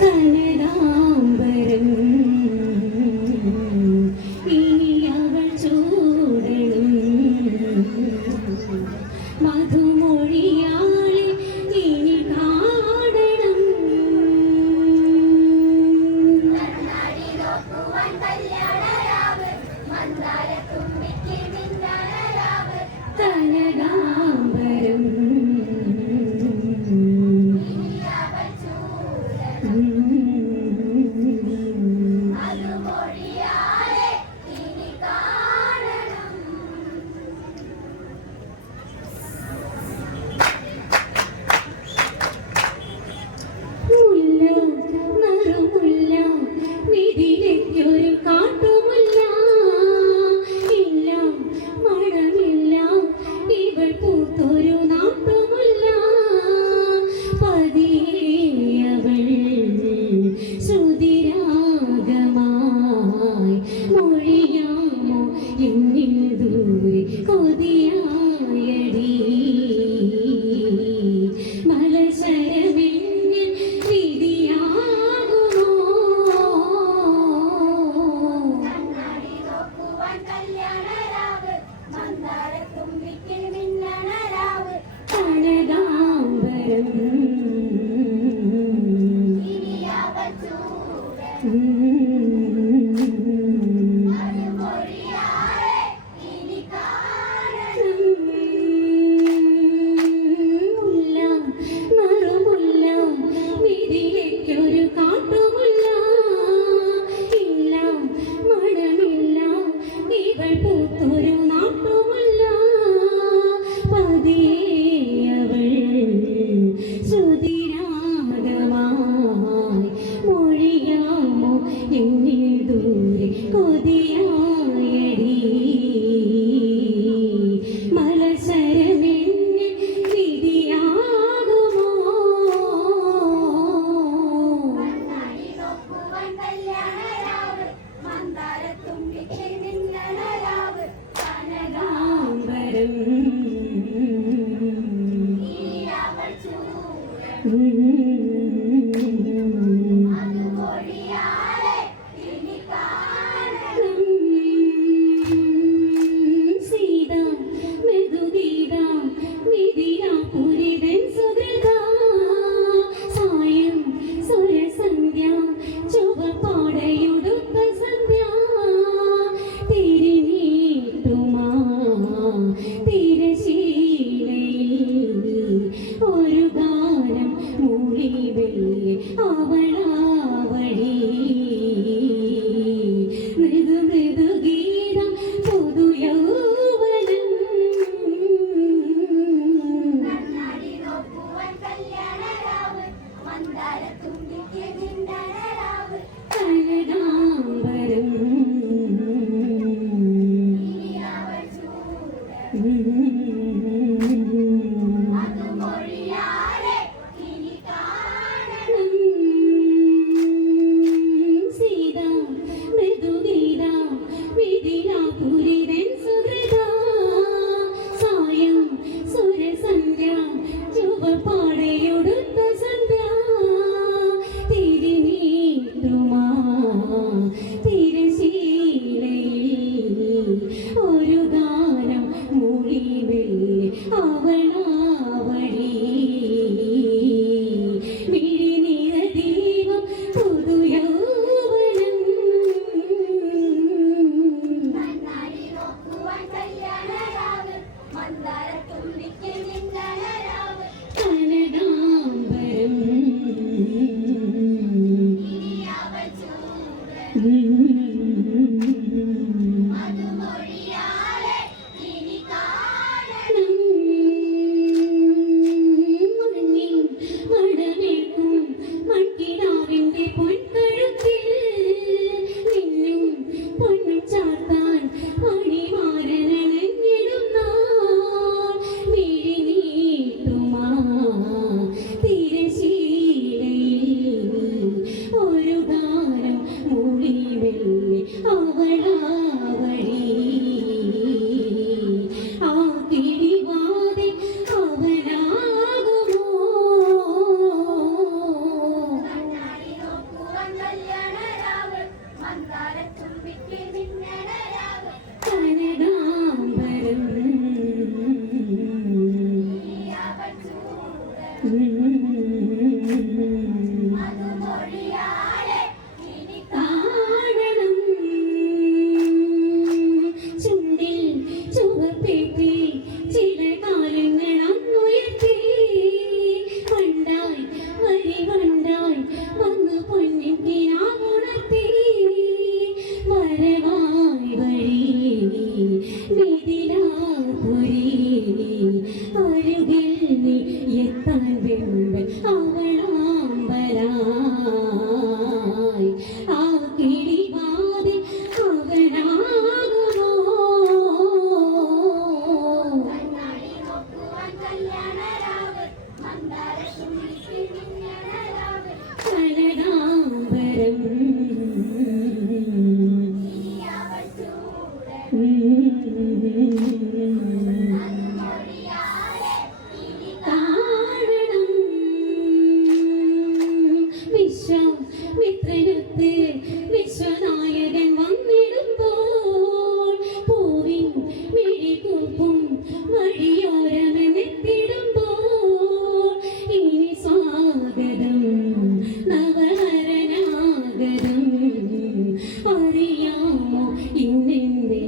കനകാംബരം ഇനി അവൾ ചൂടണം മധുമൊഴിയാളെ ഇനി കാണണം കനകാംബരം ഒരു കാട്ടുമുല്ല ഇല്ല മണമില്ല ഇവൾ പൂത്തൊരു നാട്ടുമുല്ല പതിയവൾ ശ്രുതിരാഗമായി മൊഴിയാമോ എന്നിൽ ദൂരെ കൊതിയായടി മലശരമെന്നിൽ വിധിയാകുമോ കനകാംബരം ഒരു കാട്ടുമുല്ല ഇല്ല മണമില്ല ഇവൾ പൂത്തൊരു നാട്ടുമുല്ല പതിയവൾ ശ്രുതിരാഗമായി മൊഴിയാമോ എന്നിൽ ദൂരെ കൊതിയായടി മലശരമെന്നിൽ വിധിയാകുമോ കനകാംബരം സീത മൃദുഗീത മിഥിലാപുരിതൻ സുഹൃത സായം സുരസന്ധ്യ ചുവപ്പാടയുടുത്ത സന്ധ്യ തിരിനീട്ടുമാ തിരശീലയിൽ ഒരു ഗാനം മൂളി വെള്ളി അവളാവഴി മൃദു മൃദുഗീതം പുതു യൗവനം കനകാംബരം സീത മൃദുഗീത മിഥിലാപുരിതൻ സുഹൃത സായം സുരസന്ധ്യ ചുവപ്പാടയുടുത്ത സന്ധ്യ തിരിനീ വിശ്വാമിത്രനൊത്ത് വിശ്വനായകൻ വന്നിടുമ്പോൾ പൂവിൻ മിഴികൂപ്പും വഴിയോരമെത്തിടുമ്പോൾ ഇനി സ്വാഗതം നവഹരനാഗതം അറിയാമോ ഇന്നെന്റെ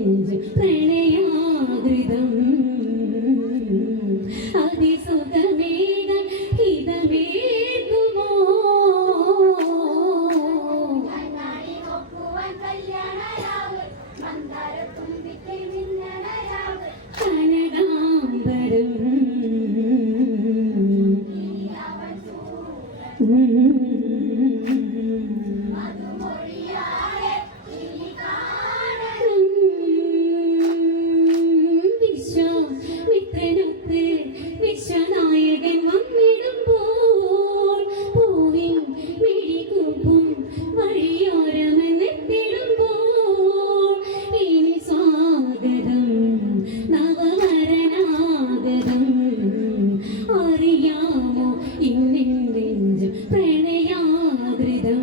പ്രണയാകൃതം അതിസുഖമേക ഹിതമേകുമോ കനകാംബരം വിശ്വാമിത്രനൊത്ത് വിശ്വനായകൻ വന്നിടുമ്പോൾ പൂവിൻ മിഴികൂപ്പും വഴിയോരമെത്തിടുമ്പോൾ ഇനി സ്വാഗതം നവവരനാഗതം അറിയാമോ ഇന്നെന്റെ പ്രണയാകൃതം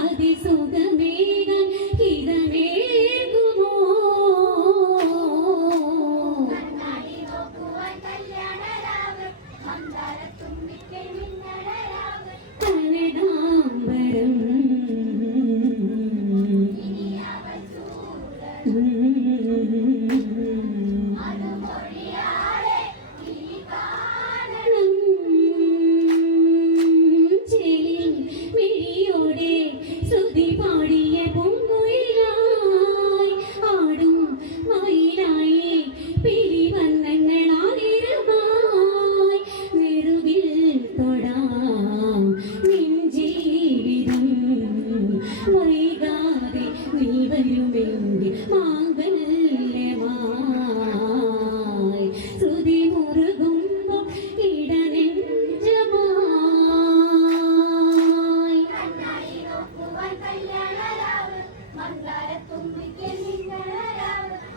അതിസുഖമേക ഹിതമേകുമോ കനകാംബരം ചെലി മിഴിയോടെ ശ്രുതി പാടിയ പൂങ്കുയിലായി ആടും മയിലായി പിരിവന്നങ്ങളായിരമായി നെറുകിൽ തൊടാം നിൻ ജീവിതം വൈകാതെ നീ വരുമെങ്കിൽ മാംഗല്യമായി ശ്രുതി മുറുകുമ്പോൾ ഇടനെഞ്ചമായി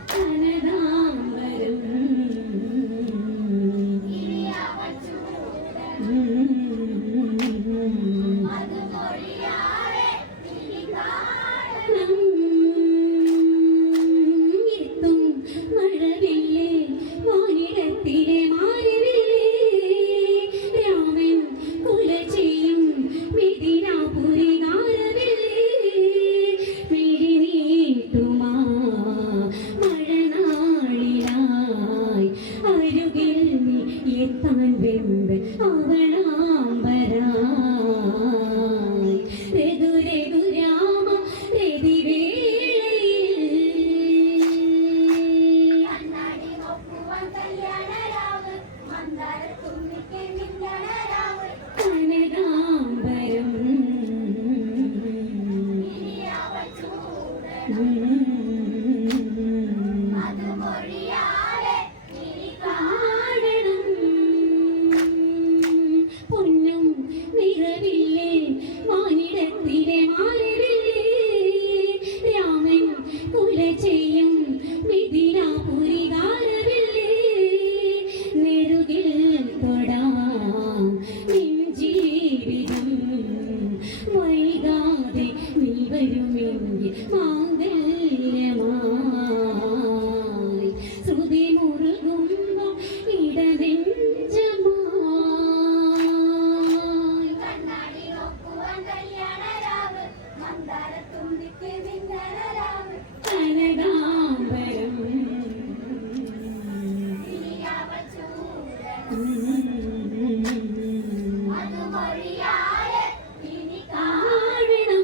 കനകാംബരം എത്തും മഴവില്ലേ വാനിടത്തിലെ മാറിവില്ലേ രാമൻ കുല ചെയ്യും മിഥിലാപുരി ഗാരവില്ലേ മിഴി നീട്ടുമാ മഴനാളിലായി അരുകിൽ നീ എത്താൻ വെമ്പ് അവളാമ്പരായി രഘു രഘു രാമ രതിവേളയിൽ കനകാംബരം കാണണം പൊന്നും നിറവില്ലേ വാനിടത്തിലെ മാറിവില്ലേ രാമൻ കുല ചെയ്യും മിഥിലാപുരി ഗാരവില്ലേ നെറുകിൽ തൊടാം നിൻ ജീവിതം വൈകാതെ നീ വരുമെങ്കിൽ മാംഗല്യമായി ശ്രുതി മുറുകുമ്പോൾ ഇടനെഞ്ചമായി കനകാംബരം കാണണം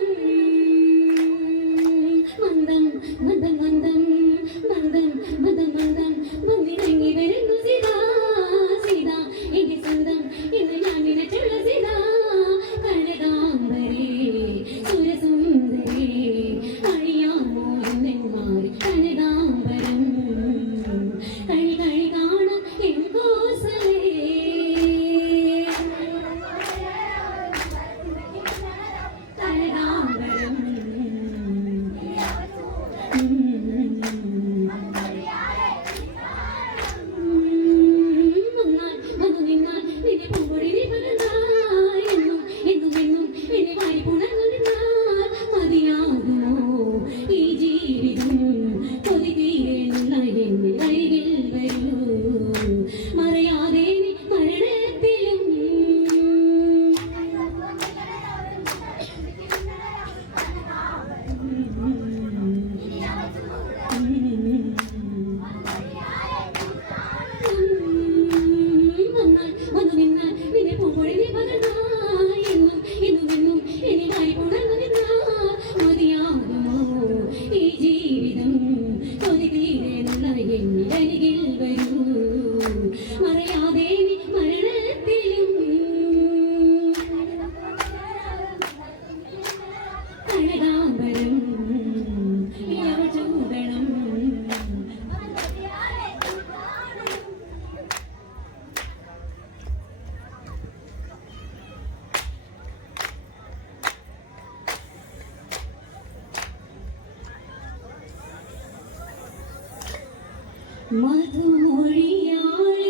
മധുമൊഴിയാളെ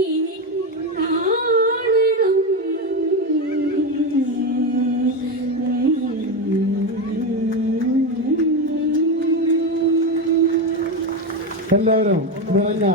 എനിക്ക് കാണണം. എല്ലാവരും നിറഞ്ഞ